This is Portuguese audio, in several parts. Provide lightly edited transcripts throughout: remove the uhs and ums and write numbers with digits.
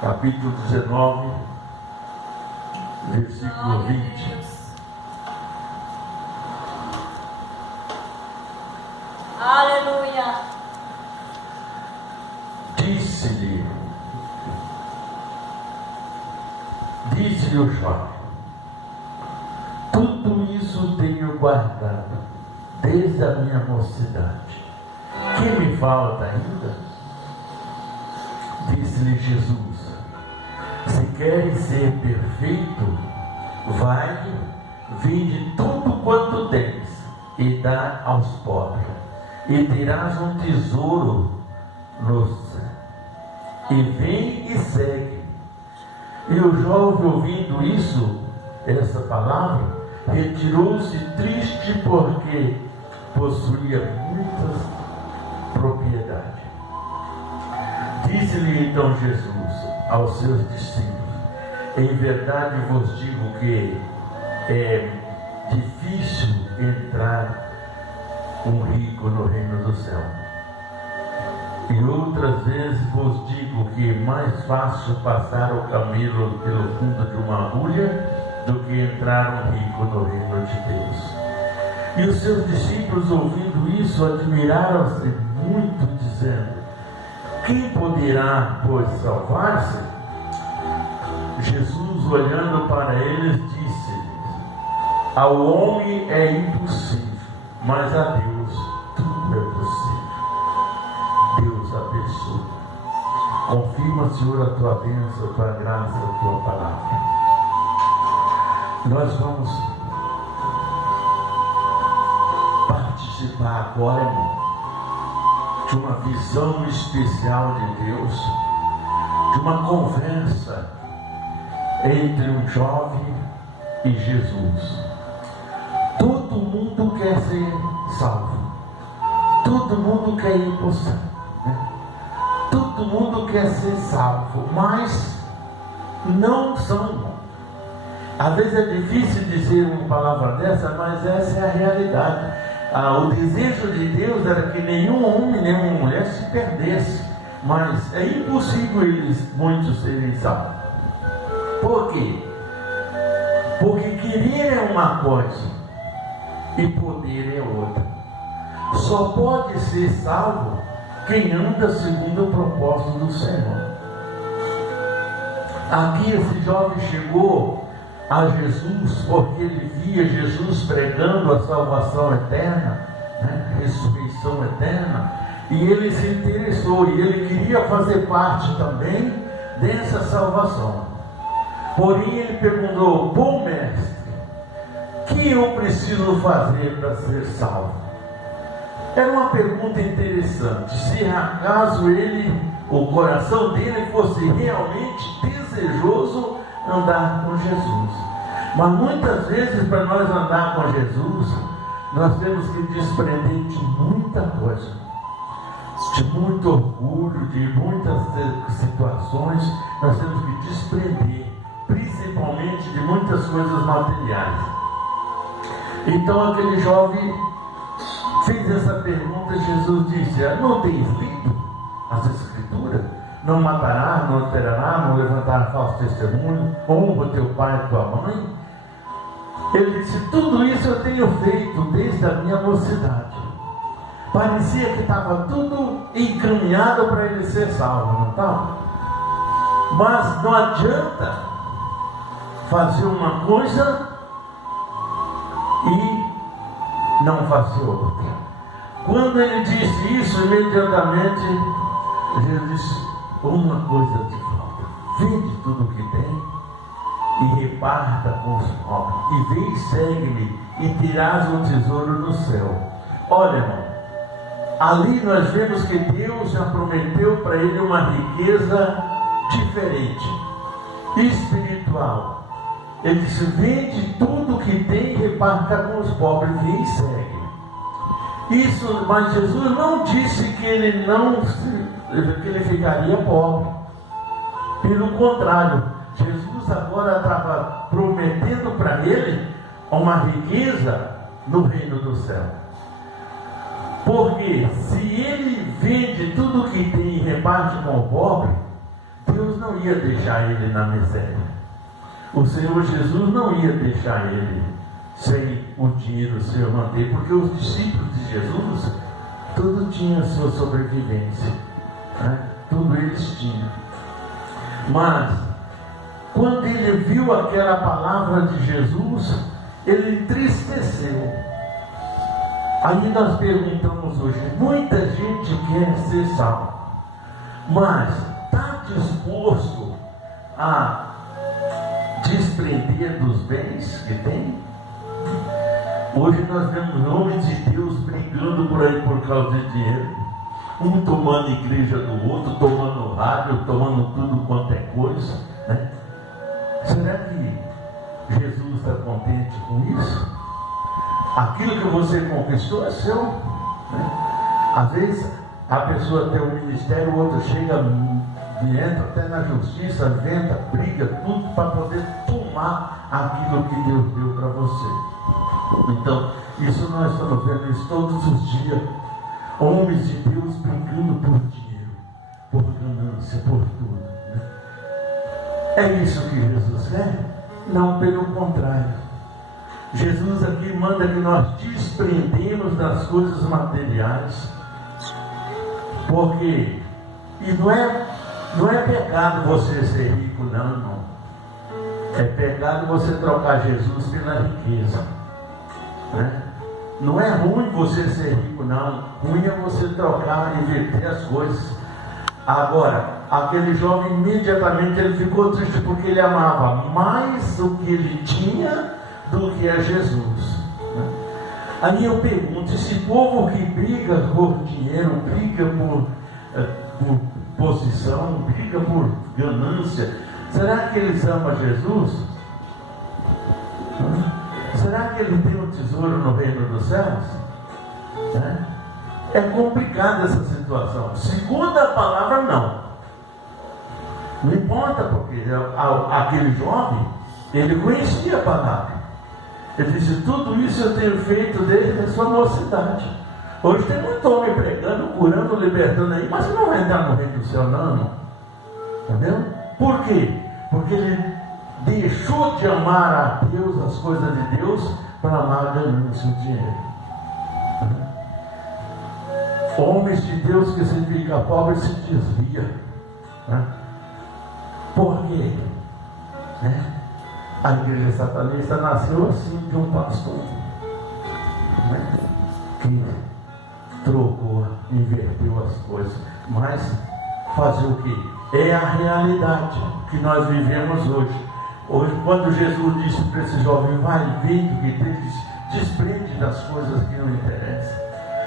capítulo 19, versículo 20. Aleluia. Disse-lhe o jovem: tudo isso tenho guardado desde a minha mocidade. Que me falta ainda? Disse-lhe Jesus: se queres ser perfeito, vai, vende tudo quanto tens e dá aos pobres, e terás um tesouro no céu. E vem e segue. E o jovem, ouvindo isso, essa palavra, retirou-se triste porque possuía muitas propriedades. Disse-lhe então Jesus aos seus discípulos: em verdade vos digo que é difícil entrar um rico no reino do céu. E outras vezes vos digo que é mais fácil passar o camelo pelo fundo de uma agulha do que entrar um rico no reino de Deus. E os seus discípulos, ouvindo isso, admiraram-se muito, dizendo: quem poderá, pois, salvar-se? Jesus, olhando para eles, disse-lhes: ao homem é impossível, mas a Deus tudo é possível. Deus abençoe. Confirma, Senhor, a tua bênção, a tua graça, a tua palavra. Nós vamos participar agora, irmão, de uma visão especial de Deus, de uma conversa entre um jovem e Jesus. Todo mundo quer ser salvo, todo mundo quer ir para o céu, né? Todo mundo quer ser salvo, mas não são. Às vezes é difícil dizer uma palavra dessa, mas essa é a realidade. O desejo de Deus era que nenhum homem, nenhuma mulher se perdesse, mas é impossível muitos serem salvos. Por quê? Porque querer é uma coisa e poder é outra. Só pode ser salvo quem anda segundo o propósito do Senhor. Aqui esse jovem chegou a Jesus porque ele via Jesus pregando a salvação eterna, né? Ressurreição eterna, e ele se interessou e ele queria fazer parte também dessa salvação. Porém ele perguntou: bom mestre, o que eu preciso fazer para ser salvo? Era uma pergunta interessante. Se acaso o coração dele fosse realmente desejoso andar com Jesus. Mas muitas vezes, para nós andar com Jesus, nós temos que desprender de muita coisa, de muito orgulho, de muitas situações. Nós temos que desprender, principalmente de muitas coisas materiais. Então aquele jovem fez essa pergunta. Jesus disse: não tens lido as Escrituras? Não matarás, não adulterarás, não levantarás falso testemunho, honra teu pai e tua mãe. Ele disse: tudo isso eu tenho feito desde a minha mocidade. Parecia que estava tudo encaminhado para ele ser salvo, não estava? Mas não adianta fazer uma coisa e não fazer outra. Quando ele disse isso, imediatamente Jesus disse: uma coisa te falta, vende tudo o que tem e reparta com os pobres, e vem e segue-me, e terás um tesouro no céu. Olha, irmão, ali nós vemos que Deus já prometeu para ele uma riqueza diferente, espiritual. Ele disse: vende tudo o que tem e reparta com os pobres, vem e segue. Isso, mas Jesus não disse que ele ficaria pobre. Pelo contrário, Jesus agora estava prometendo para ele uma riqueza no reino do céu. Porque se ele vende tudo o que tem e reparte com o pobre, Deus não ia deixar ele na miséria. O Senhor Jesus não ia deixar ele sem o dinheiro se manter, porque os discípulos de Jesus, todos tinham a sua sobrevivência, né? Tudo eles tinham. Mas, quando ele viu aquela palavra de Jesus, ele entristeceu. Aí nós perguntamos hoje, muita gente quer ser salvo, mas está disposto a desprender dos bens que tem? Hoje nós vemos homens de Deus brigando por aí por causa de dinheiro, um tomando igreja do outro, tomando rádio, tomando tudo quanto é coisa, né? Será que Jesus está contente com isso? Aquilo que você conquistou é seu, né? Às vezes a pessoa tem um ministério, o outro chega e entra até na justiça, inventa, briga, tudo para poder tomar aquilo que Deus deu para você. Então, isso nós estamos vendo isso todos os dias. Homens de Deus brigando por dinheiro, por ganância, por tudo, né? É isso que Jesus quer? Não, pelo contrário. Jesus aqui manda que nós desprendemos das coisas materiais. Porque, e não é pecado você ser rico, não, irmão. É pecado você trocar Jesus pela riqueza, né? Não é ruim você ser rico, não. Ruim é você trocar, inverter as coisas. Agora, aquele jovem imediatamente ele ficou triste porque ele amava mais o que ele tinha do que a Jesus, né? Aí eu pergunto, esse povo que briga por dinheiro, briga por posição, briga por ganância, será que eles amam Jesus? Será que ele tem um tesouro no reino dos céus? Né? É complicada essa situação. Segundo a palavra, não. Não importa, porque aquele jovem, ele conhecia a palavra. Ele disse, tudo isso eu tenho feito desde a sua mocidade. Hoje tem muito homem pregando, curando, libertando aí, mas não vai entrar no reino do céu, não. Entendeu? Por quê? Porque ele deixou de amar a Deus, as coisas de Deus, para amar a ganância, o dinheiro. Homens de Deus que se fica pobre se desvia, né? Por quê? Né? A igreja satanista nasceu assim, de um pastor, né? Que trocou, inverteu as coisas. Mas fazer o quê? É a realidade que nós vivemos hoje. Hoje, quando Jesus disse para esse jovem, vai ver o que tem, desprende das coisas que não interessam.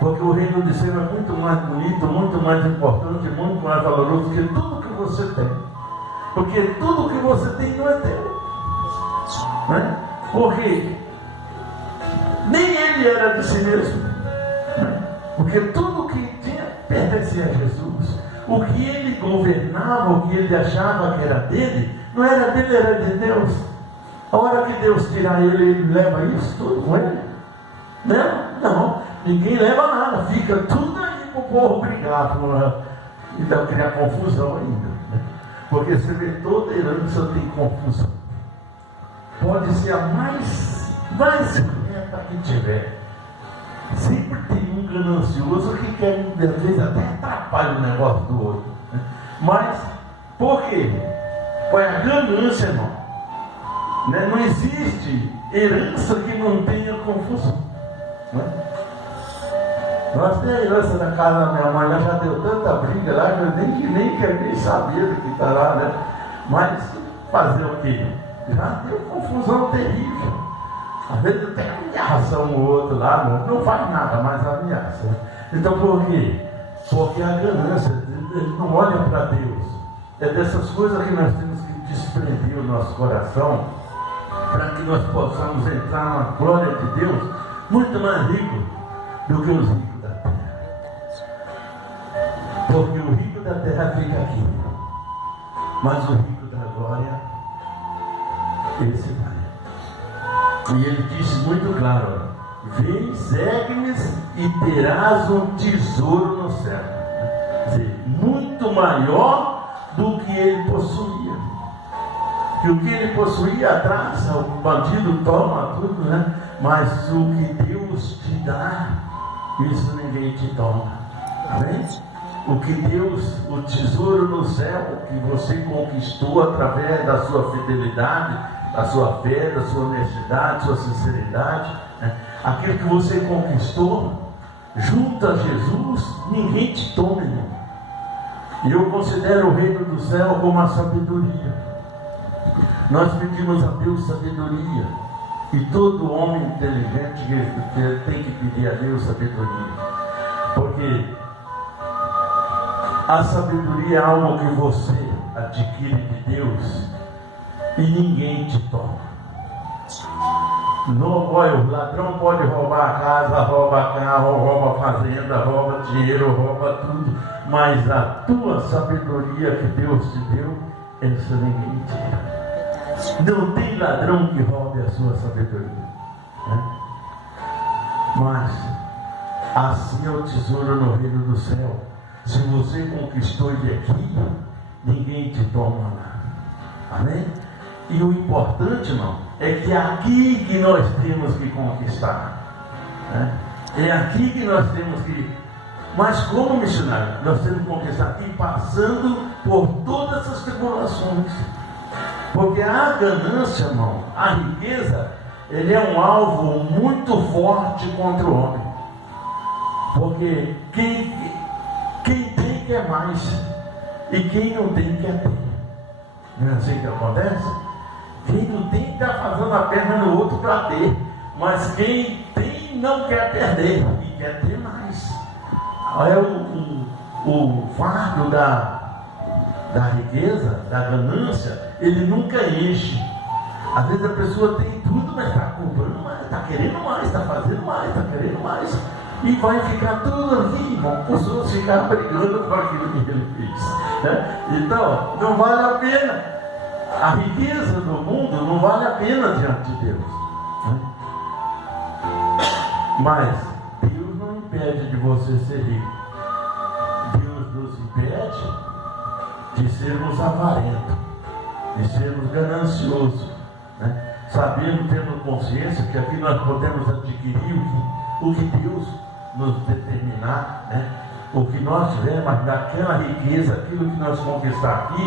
Porque o reino de céu é muito mais bonito, muito mais importante, muito mais valoroso que tudo que você tem. Porque tudo que você tem não é teu, né? Porque nem ele era de si mesmo, né? Porque tudo que tinha pertencia a Jesus. O que ele governava, o que ele achava que era dele, não era dele, era de Deus. A hora que Deus tirar ele, ele leva isso tudo com ele? Não, ninguém leva nada, fica tudo aí para o povo brigar. Então cria confusão ainda, né? Porque você vê toda herança tem confusão. Pode ser a mais reta que tiver. Sempre tem um ganancioso que quer, às vezes, até atrapalha o negócio do outro, né? Mas, por quê? Foi a ganância, irmão, né? Não existe herança que não tenha confusão, né? Nós temos a herança da casa da minha mãe, ela já deu tanta briga lá, que eu nem quero nem saber do que está lá, né? Mas, fazer o quê? Já deu confusão terrível. Às vezes até ameaça um ou outro lá, não faz nada, mas ameaça. Então por quê? Porque a ganância, ele não olha para Deus. É dessas coisas que nós temos que desprender o nosso coração, para que nós possamos entrar na glória de Deus muito mais rico do que os ricos da terra. Porque o rico da terra fica aqui, mas o rico da glória, esse vai. E ele disse muito claro: vem, segue-me e terás um tesouro no céu. Quer dizer, muito maior do que ele possuía. E o que ele possuía atrasa, o bandido toma tudo, né? Mas o que Deus te dá, isso ninguém te toma. Amém? O que Deus, o tesouro no céu, que você conquistou através da sua fidelidade, da sua fé, da sua honestidade, sua sinceridade, né? Aquilo que você conquistou junto a Jesus, ninguém te toma, irmão. E eu considero o reino do céu como a sabedoria. Nós pedimos a Deus sabedoria, e todo homem inteligente tem que pedir a Deus sabedoria, porque a sabedoria é algo que você adquire de Deus e ninguém te toma. O ladrão pode roubar a casa, rouba carro, rouba a fazenda, rouba dinheiro, rouba tudo, mas a tua sabedoria que Deus te deu, essa ninguém tira. Não tem ladrão que roube a sua sabedoria, né? Mas assim é o tesouro no reino do céu. Se você conquistou ele aqui, ninguém te toma nada. Amém? E o importante, irmão, é que é aqui que nós temos que conquistar, né? É aqui que nós temos que. Mas como missionário, nós temos que conquistar aqui, passando por todas as tribulações. Porque a ganância, irmão, a riqueza, ele é um alvo muito forte contra o homem. Porque quem tem quer mais, e quem não tem quer ter. Não é assim que acontece? Quem não tem está fazendo a perna no outro para ter, mas quem tem não quer perder, e quer ter mais. É o fardo da riqueza, da ganância, ele nunca enche. Às vezes a pessoa tem tudo, mas está comprando mais, está querendo mais, está fazendo mais, está querendo mais, e vai ficar tudo aqui, irmão, pessoas ficar brigando com aquilo que ele fez, né? Então, não vale a pena. A riqueza do mundo não vale a pena diante de Deus, né? Mas Deus não impede de você ser rico. Deus nos impede de sermos avarentos, de sermos gananciosos, né? Sabendo, tendo consciência que aqui nós podemos adquirir o que Deus nos determinar, né? O que nós tivermos, mas daquela riqueza, aquilo que nós conquistar aqui,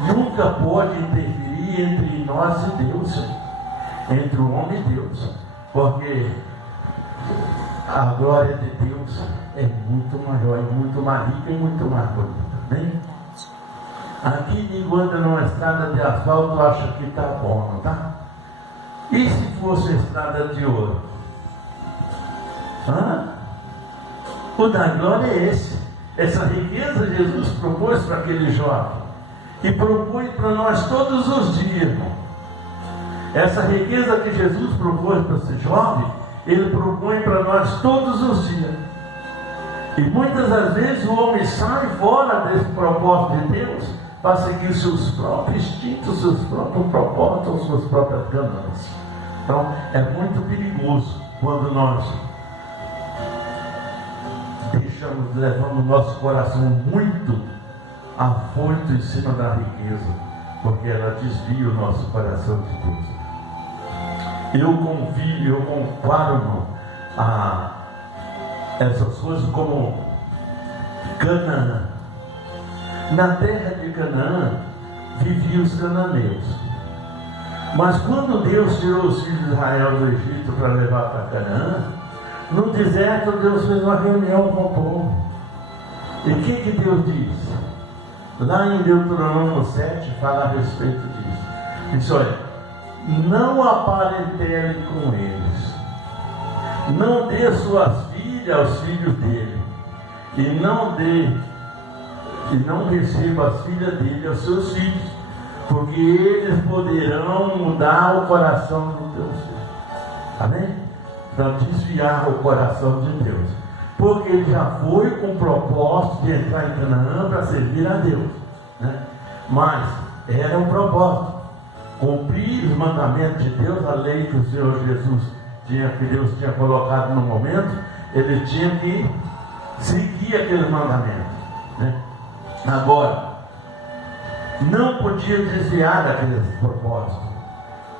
nunca pode interferir entre nós e Deus, entre o homem e Deus, porque a glória de Deus é muito maior, é muito mais rica e muito mais bonita, né? Aqui ninguém anda numa estrada de asfalto acha que está bom, não tá? E se fosse estrada de ouro? O da glória é esse. Essa riqueza Jesus propôs para aquele jovem, e propõe para nós todos os dias, irmão. Essa riqueza que Jesus propôs para esse jovem, ele propõe para nós todos os dias. E muitas das vezes o homem sai fora desse propósito de Deus para seguir seus próprios instintos, seus próprios propósitos, suas próprias ganâncias. Então é muito perigoso quando nós levamos o nosso coração muito afoito em cima da riqueza, porque ela desvia o nosso coração de Deus. Eu comparo, irmão, a essas coisas como Canaã. Na terra de Canaã viviam os cananeus, mas quando Deus tirou os filhos de Israel do Egito para levar para Canaã, no deserto Deus fez uma reunião com o povo. E o que Deus diz? Lá em Deuteronômio 7 fala a respeito disso. Diz: olha, não aparentele com eles, não dê suas filhas aos filhos dele, e não receba as filhas dele aos seus filhos, porque eles poderão mudar o coração dos teus filhos. Amém? Para desviar o coração de Deus, porque ele já foi com o propósito de entrar em Canaã para servir a Deus, né? Mas era um propósito, cumprir os mandamentos de Deus, a lei que o Senhor Jesus que Deus tinha colocado no momento. Ele tinha que seguir aquele mandamento, né? Agora, não podia desviar daquele propósito.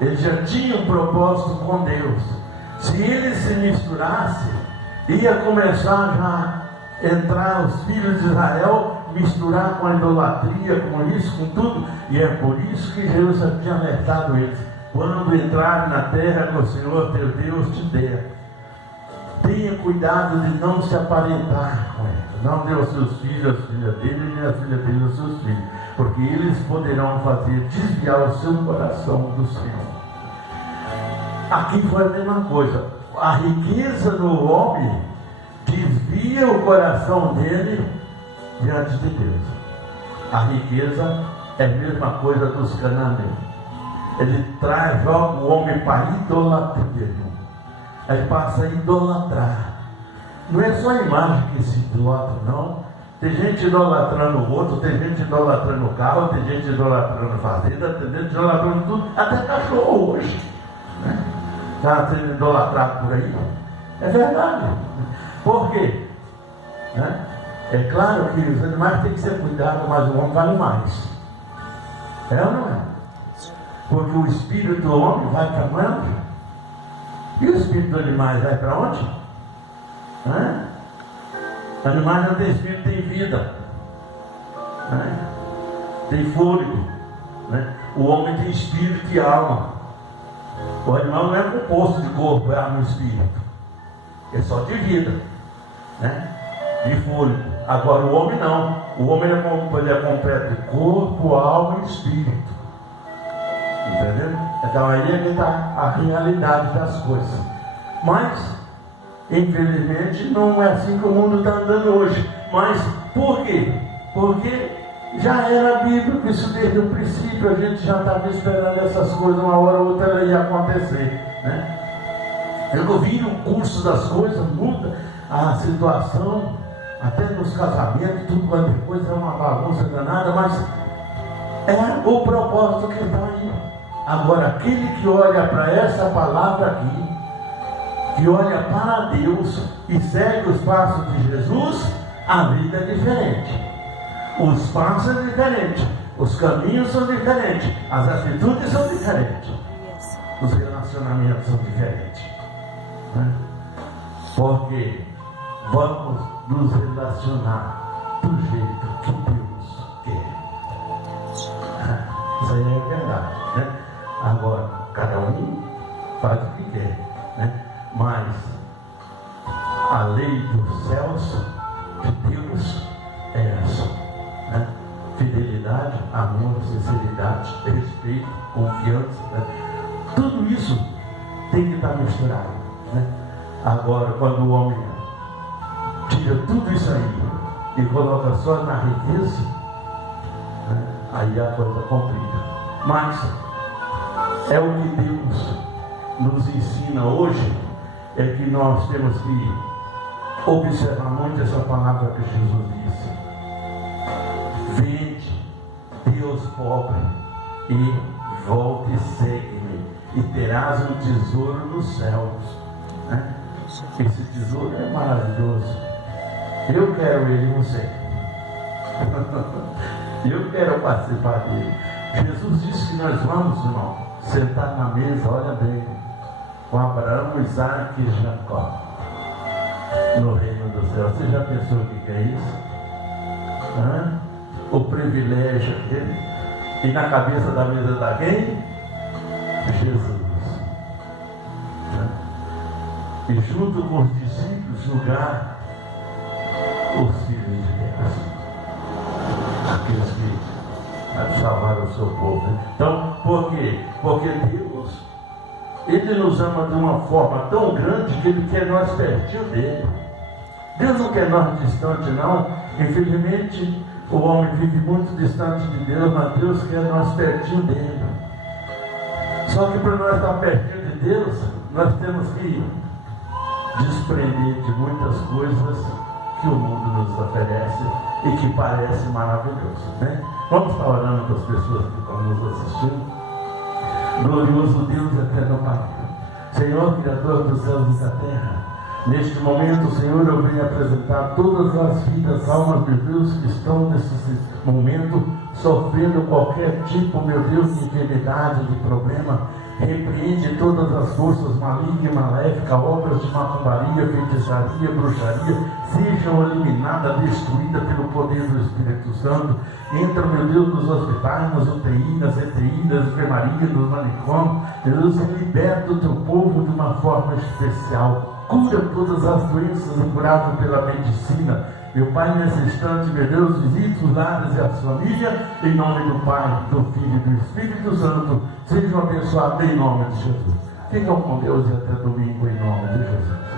Ele já tinha um propósito com Deus. Se ele se misturasse, ia começar já a entrar os filhos de Israel, misturar com a idolatria, com isso, com tudo. E é por isso que Deus já tinha alertado eles: quando entrarem na terra que o Senhor teu Deus te der, tenha cuidado de não se aparentar com ela. Não dê aos seus filhos, as filhas dele, nem as filhas dele aos seus filhos, porque eles poderão fazer desviar o seu coração do Senhor. Aqui foi a mesma coisa. A riqueza do homem desvia o coração dele diante de Deus. A riqueza é a mesma coisa dos cananeus. Ele joga o homem para idolatria. Aí passa a idolatrar. Não é só a imagem que se idolatra, não. Tem gente idolatrando o outro, tem gente idolatrando o carro, tem gente idolatrando a fazenda, tem gente idolatrando tudo, até cachorro hoje, né? Está sendo idolatrado por aí. É verdade. Por quê? Né? É claro que os animais têm que ser cuidados, mas o homem vale mais. É ou não é? Porque o espírito do homem vai para onde? E o espírito dos animais vai para onde? Animais não tem espírito, tem vida, tem fôlego, né? O homem tem espírito e alma. O animal não é composto de corpo, é alma e espírito, é só de vida, né? De fôlego. Agora o homem não. O homem ele é completo de corpo, alma e espírito. Entendeu? Então aí é que está a realidade das coisas. Mas infelizmente não é assim que o mundo está andando hoje. Mas por quê? Porque já era bíblico isso desde o princípio. A gente já estava esperando essas coisas, uma hora ou outra ia acontecer, né? Eu vi o curso das coisas, muda a situação, até nos casamentos, tudo lá depois é uma bagunça danada, mas é o propósito que está aí. Agora, aquele que olha para essa palavra aqui, que olha para Deus e segue os passos de Jesus, a vida é diferente. Os passos são diferentes, os caminhos são diferentes, as atitudes são diferentes, os relacionamentos são diferentes, né? Porque vamos nos relacionar do jeito que Deus quer. Isso aí é verdade, né? Agora, cada um faz o que quer, né? Mas a lei dos céus de Deus é essa, né? Fidelidade, amor, sinceridade, respeito, confiança, né? Tudo isso tem que estar misturado, né? Agora, quando o homem tira tudo isso aí e coloca só na riqueza, né? Aí a coisa complica. Mas é o que Deus nos ensina hoje, é que nós temos que observar muito essa palavra que Jesus disse: vende Deus pobre e volte e segue-me, e terás um tesouro nos céus, né? Esse tesouro é maravilhoso. Eu quero ele, você. Eu quero participar dele. Jesus disse que nós vamos, irmão, sentar na mesa, olha bem, com Abraão, Isaac e Jacó no reino do céu. Você já pensou o que é isso? O privilégio dele. E na cabeça da mesa da quem? Jesus. E junto com os discípulos julgar os filhos de Deus, aqueles que salvaram o seu povo. Então, por quê? Porque Deus, Ele nos ama de uma forma tão grande que Ele quer nós pertinho dele. Deus não quer nós distante, não. Infelizmente, o homem vive muito distante de Deus, mas Deus quer nós pertinho dele. Só que para nós estar pertinho de Deus, nós temos que desprender de muitas coisas que o mundo nos oferece e que parece maravilhoso, né? Vamos estar orando para as pessoas que estão nos assistindo. Glorioso Deus, eterno Pai, Senhor, Criador dos céus e da terra, neste momento, Senhor, eu venho apresentar todas as vidas, almas de Deus que estão nesse momento sofrendo qualquer tipo, meu Deus, de enfermidade, de problema. Repreende todas as forças malignas e maléficas, obras de macumbaria, feitiçaria, bruxaria, sejam eliminadas, destruídas pelo poder do Espírito Santo. Entra, meu Deus, nos hospitais, nas UTI, nas ETI, nas enfermarias, nos manicômios. Deus, liberta o teu povo de uma forma especial. Cura todas as doenças incuradas pela medicina. Meu Pai, nesse instante, meu Deus, visite os lares e as famílias, em nome do Pai, do Filho e do Espírito Santo. Sejam abençoados em nome de Jesus. Ficam com Deus e até domingo, em nome de Jesus.